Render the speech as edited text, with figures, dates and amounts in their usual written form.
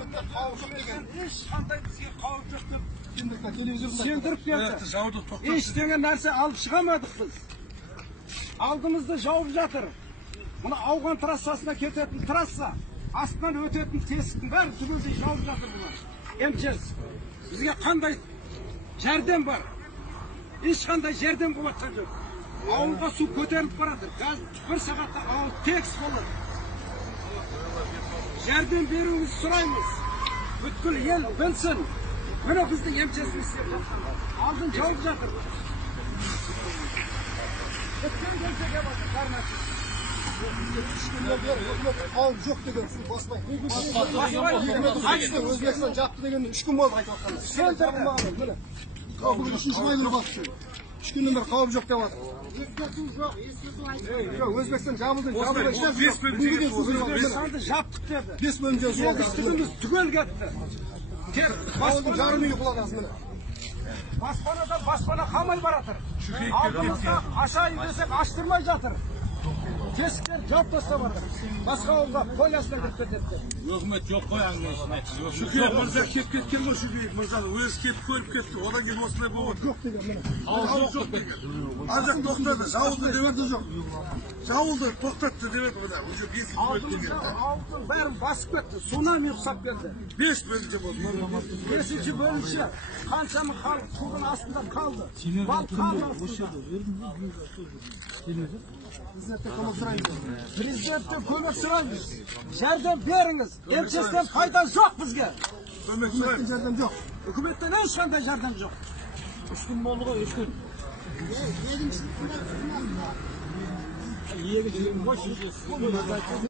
Ешқандай бізге қауіп жоқ деп Телевизор сендіріп берді. Ештеңе нәрсе алып шығамадық біз. Алдымызды жауып жатыр. Мына Ауған трассасына кететін трасса, астынан өтетін тесіктің бәрі түгелдей жауып жатыр бұлар. МЧС. Бізге қандай жәрдем бар? Ешқандай жәрдем болатын жоқ. Ауылға су көтеріліп барады. Қазір бір сағатта ауыл текс болады. Жәрдем беруіңізді сұраймыз. Бүткіл ел білсін. Міне біздің МЧС-іміз істеп жатыр. Алдын жауып жатыр. Өткен келсе келеді, карнасы. 3 күннен бері үкімет қауіп жоқ деген су баспайды. Өзбекстан жапты деген 3 күн болды айтып жатқанда. Сен тұрмағын, міне. Бүгін 3-ші майдың басты. 3 күннен бері қауіп жоқ деп жатыр. Ескерту жоқ, ескерту айтып. Өзбекстан жабылды. Өзбекстанды жаптық деді. 5 бөлімше жол. Егістігіміз түгел кетті. Баспана жарым үй құлады міне. Баспанадан баспана қалмай баратыр. Алдымызда ашайын десек аштырмай жатыр. Тесіктер жауып тастап жатыр. Басқа ауылға полясына кетті депті. Өкімет жоқ қой әңгімесін. Шүкеев мырза келіп кеткен ғой, Шүкеев мырза өзі келіп көріп кетті. Одан кейін осылай болды. Жоқ деген міне. Қауіп жоқ деген. Азық тоқтады, жауылды деп еді жоқ. Жауылды тоқтатты деп еді мына. Уже бесік бөліп деген. Ауылдың бәрін басып кетті. Цунами ұқсап келді. 5 бөлімше болды. 5-ші бөлімше қаншама халық судың астында қалды. Балық Президенттен көмек сұраймыз. Жәрдем беріңіз. МЧС-тен пайда жоқ бізге. Үкіметтен жәрдем жоқ. Үкіметтен ешқандай жәрдем жоқ. 3 күн болды ғой, 3 күн. Егіншілік